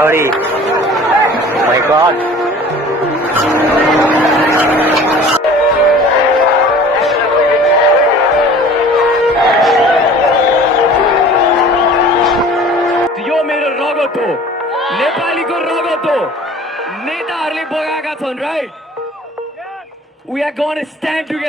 sorry. My God. यो मेरो रगत हो, नेपालीको रगत हो, नेताहरूले बगाएका छन्, right? We are going to stand together.